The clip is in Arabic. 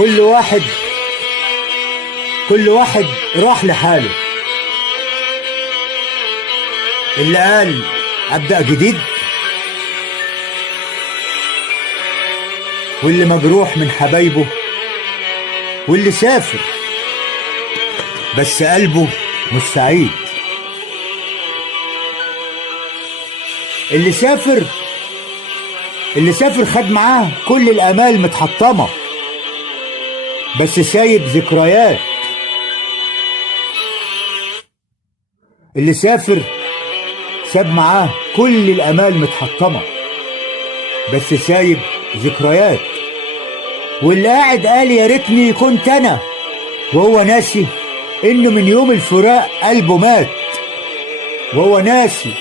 كل واحد كل واحد راح لحاله. اللي قال ابدأ جديد، واللي مجروح من حبايبه، واللي سافر بس قلبه مش سعيد. اللي سافر خد معاه كل الامال متحطمه، بس سايب ذكريات. اللي سافر ساب معاه كل الامال متحطمه، بس سايب ذكريات. واللي قاعد قال يا ريتني كنت انا، وهو ناسي انه من يوم الفراق قلبه مات، وهو ناسي